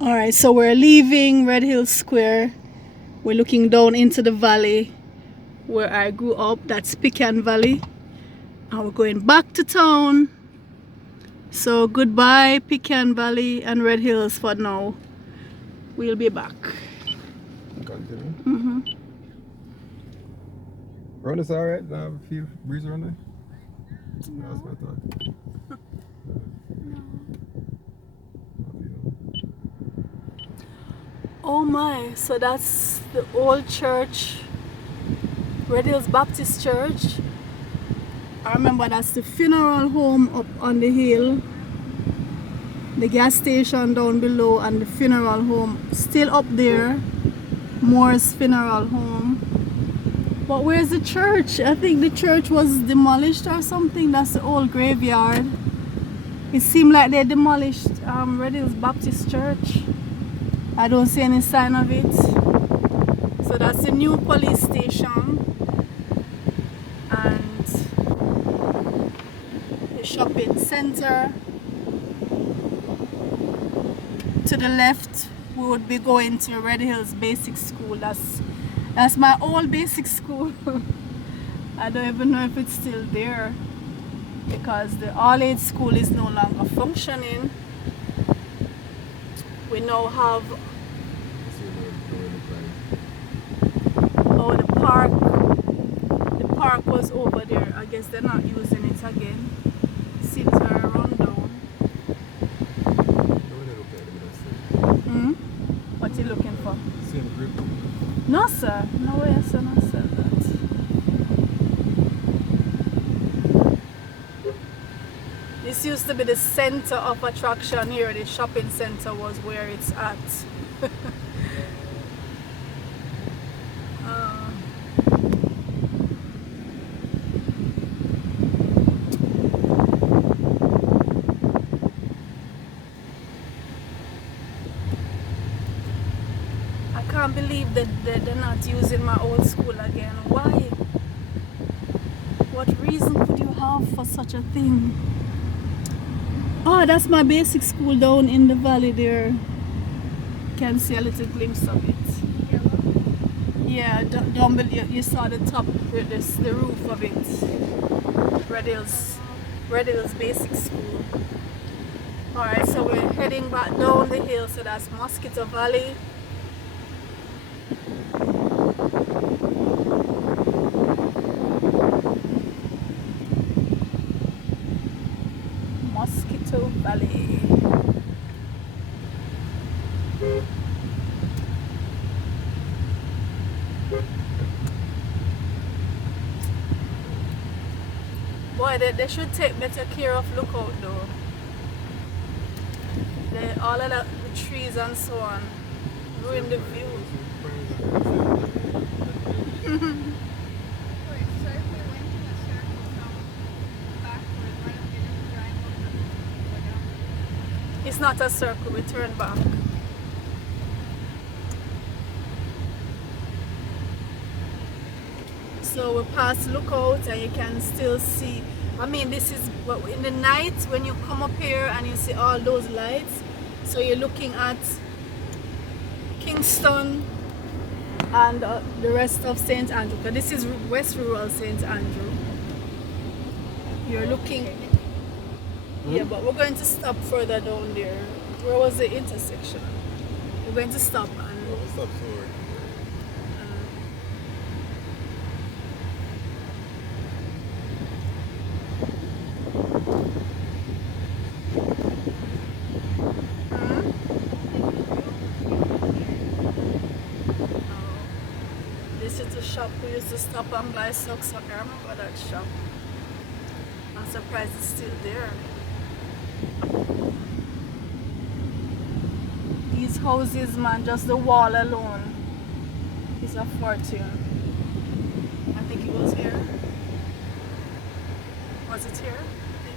Alright, so we're leaving Red Hill Square. We're looking down into the valley where I grew up. That's Pecan Valley. And we're going back to town. So goodbye Pecan Valley and Red Hills for now. We'll be back. Continue. Mm-hmm. Run is alright. I have a few breeze around there. No. That's what I thought. Oh my, so that's the old church, Red Hills Baptist Church. I remember that's the funeral home up on the hill, the gas station down below, and the funeral home still up there, Moore's Funeral Home. But where's the church? I think the church was demolished or something. That's the old graveyard. It seemed like they demolished Red Hills Baptist Church. I don't see any sign of it. So that's the new police station and the shopping center. To the left, we would be going to Red Hills Basic School. That's my old basic school. I don't even know if it's still there because the all-age school is no longer functioning. We now have the park was over there. I guess they're not using it again. Seems very run down. What are you looking for? Same grip. No sir, no way sir, no sir that. This used to be the center of attraction here. The shopping center was where it's at. I can't believe that they're not using my old school again. Why? What reason could you have for such a thing? Oh, that's my basic school down in the valley there. Can see a little glimpse of it. Yeah, down below you saw the top, the roof of it. Red Hills Basic School. Alright, so we're heading back down the hill, so that's Mosquito Valley. Mosquito Valley. Boy, they should take better care of Lookout though. All of the trees and so on ruin the view. It's not a circle, we turn back. So we pass Lookout and you can still see, I mean this is in the night when you come up here and you see all those lights. So you're looking at Kingston and the rest of St. Andrew. Because this is West Rural St. Andrew. You're looking, yeah, but we're going to stop further down there. Where was the intersection? We're going to stop and Stop somewhere. this is a shop we used to stop and buy socks. I remember that shop. I'm surprised it's still there. These houses, man, just the wall alone is a fortune. I think it was here. Was it here? I think.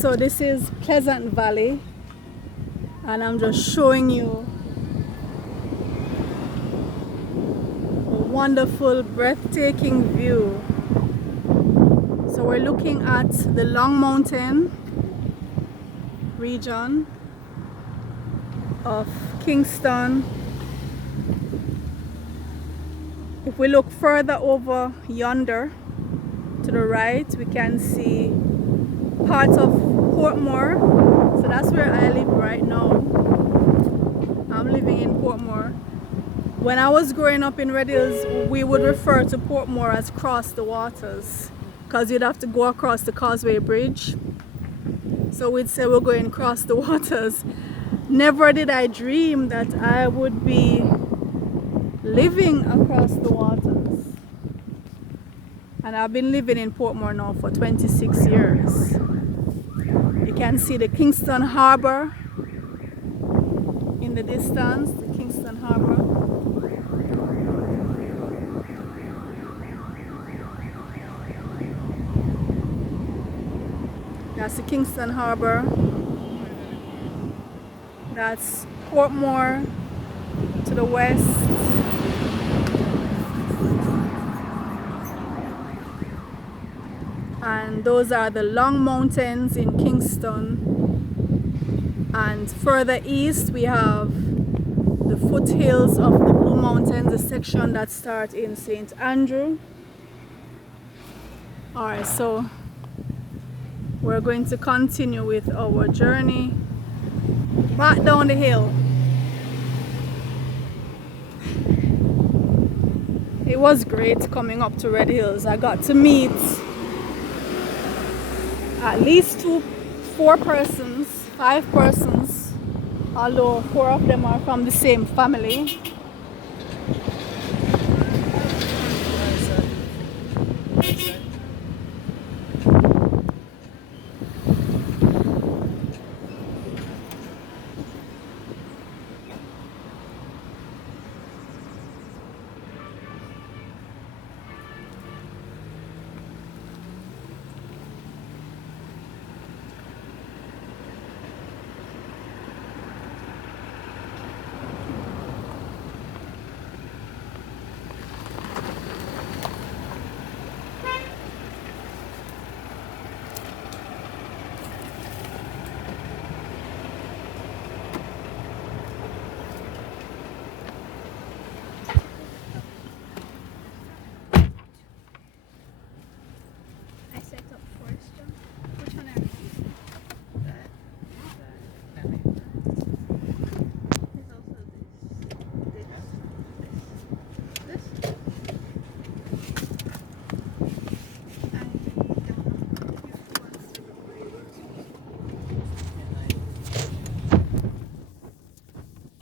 So this is Pleasant Valley, and I'm just showing you a wonderful, breathtaking view. So we're looking at the Long Mountain region of Kingston. If we look further over yonder to the right, we can see parts of Portmore. So that's where I live right now. I'm living in Portmore. When I was growing up in Red Hills, we would refer to Portmore as cross the waters, because you'd have to go across the Causeway Bridge. So we'd say we're going across the waters. Never did I dream that I would be living across the waters. And I've been living in Portmore now for 26 years. You can see the Kingston Harbour in the distance, the Kingston Harbour. That's the Kingston Harbour. That's Portmore to the west. And those are the Long Mountains in Kingston. And further east we have the foothills of the Blue Mountains, the section that starts in St. Andrew. Alright, so we're going to continue with our journey back down the hill. It was great coming up to Red Hills. I got to meet at least 5 persons, although 4 of them are from the same family.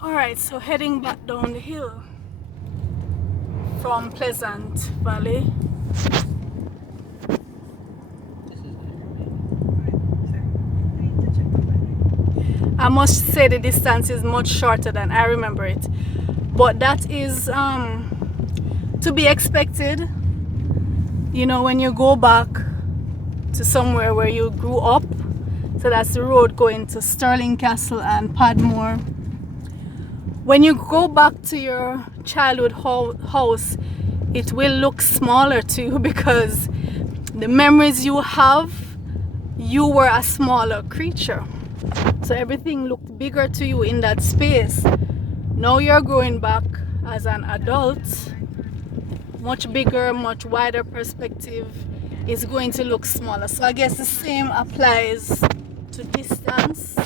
Alright, so heading back down the hill from Pleasant Valley. I must say the distance is much shorter than I remember it, but that is to be expected. You know, when you go back to somewhere where you grew up. So that's the road going to Stirling Castle and Padmore. When you go back to your childhood house, it will look smaller to you because the memories you have, you were a smaller creature. So everything looked bigger to you in that space. Now you're growing back as an adult, much bigger, much wider perspective is going to look smaller. So I guess the same applies to distance.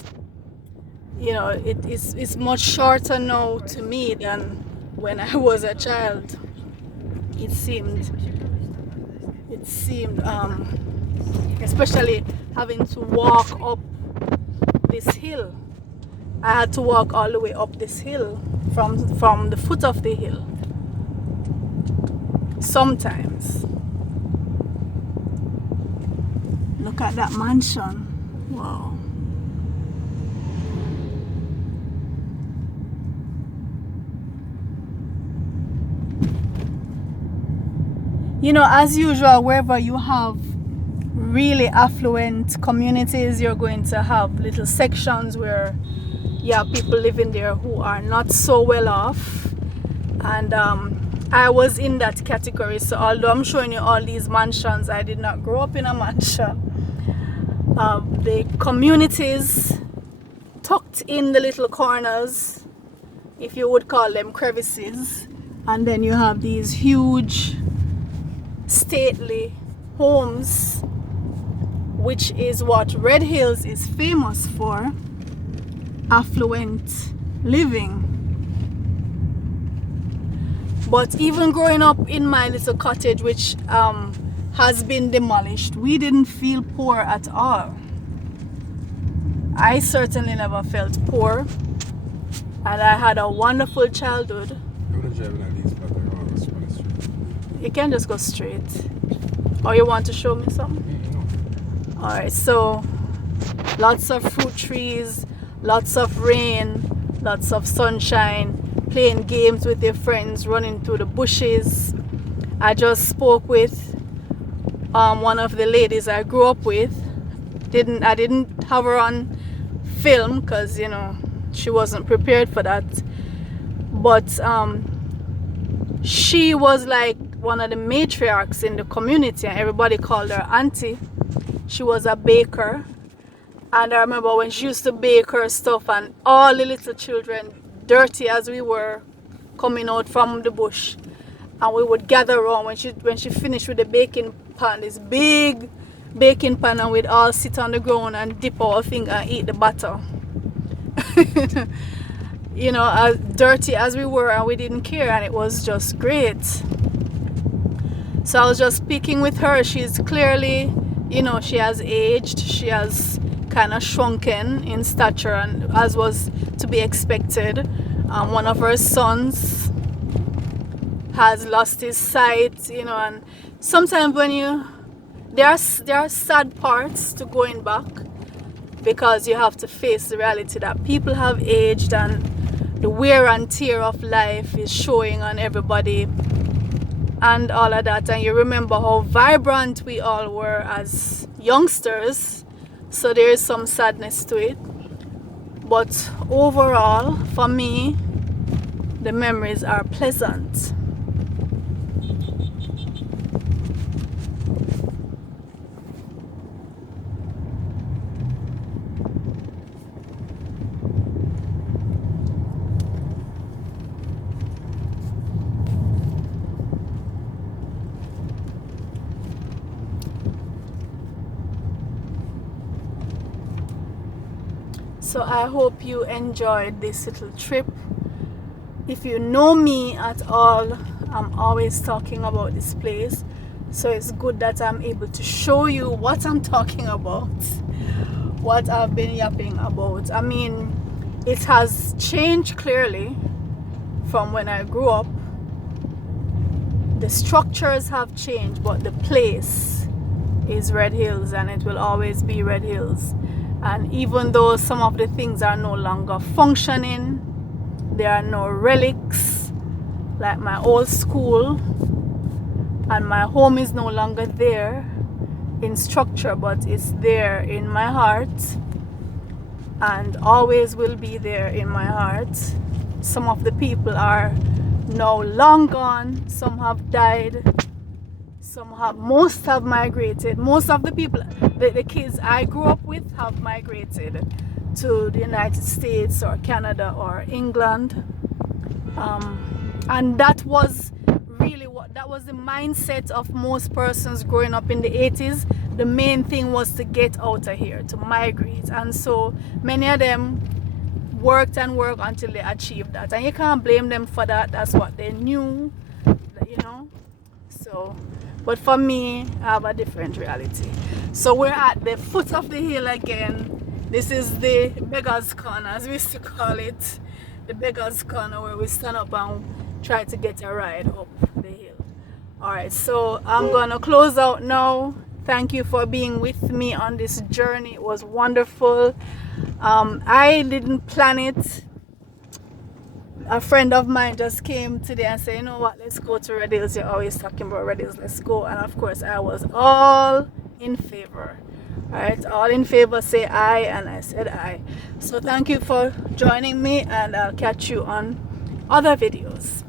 You know, it's much shorter now to me than when I was a child. It seemed especially having to walk up this hill. I had to walk all the way up this hill from the foot of the hill sometimes. Look at that mansion. Wow. You know, as usual, wherever you have really affluent communities, you're going to have little sections where you have people living there who are not so well off. And I was in that category. So although I'm showing you all these mansions, I did not grow up in a mansion. The communities tucked in the little corners, if you would call them crevices, and then you have these huge stately homes, which is what Red Hills is famous for, affluent living. But even growing up in my little cottage, which has been demolished, we didn't feel poor at all. I certainly never felt poor, and I had a wonderful childhood. You can just go straight. Or you want to show me something? No. Alright, so lots of fruit trees, lots of rain, lots of sunshine, playing games with your friends, running through the bushes. I just spoke with one of the ladies I grew up with. I didn't have her on film because, you know, she wasn't prepared for that. But she was like one of the matriarchs in the community, and everybody called her auntie. She was a baker, and I remember when she used to bake her stuff, and all the little children, dirty as we were, coming out from the bush, and we would gather around when she finished with the baking pan, this big baking pan, and we'd all sit on the ground and dip our finger and eat the batter. You know, as dirty as we were, and we didn't care, and it was just great. So I was just speaking with her. She's clearly, you know, she has aged, she has kind of shrunken in stature, and as was to be expected. One of her sons has lost his sight, you know, and sometimes when there are sad parts to going back, because you have to face the reality that people have aged and the wear and tear of life is showing on everybody and all of that, and you remember how vibrant we all were as youngsters, so there is some sadness to it. But overall, for me, the memories are pleasant. So I hope you enjoyed this little trip. If you know me at all, I'm always talking about this place. So it's good that I'm able to show you what I'm talking about, what I've been yapping about. I mean, it has changed clearly from when I grew up. The structures have changed, but the place is Red Hills, and it will always be Red Hills. And even though some of the things are no longer functioning, there are no relics like my old school, and my home is no longer there in structure, but it's there in my heart and always will be there in my heart. Some of the people are now long gone, some have died, most have migrated. Most of the people, the kids I grew up with, have migrated to the United States or Canada or England, and that was really that was the mindset of most persons growing up in the 80s. The main thing was to get out of here, to migrate, and so many of them worked and worked until they achieved that, and you can't blame them for that. That's what they knew, you know. So but for me, I have a different reality. So we're at the foot of the hill again. This is the Beggar's Corner, as we used to call it. The Beggar's Corner, where we stand up and try to get a ride up the hill. Alright, so I'm gonna close out now. Thank you for being with me on this journey. It was wonderful. I didn't plan it. A friend of mine just came today and said, you know what, let's go to Red Hills. You're always talking about Red Hills, let's go. And of course I was all in favor. Alright, all in favor say aye, and I said aye. So thank you for joining me, and I'll catch you on other videos.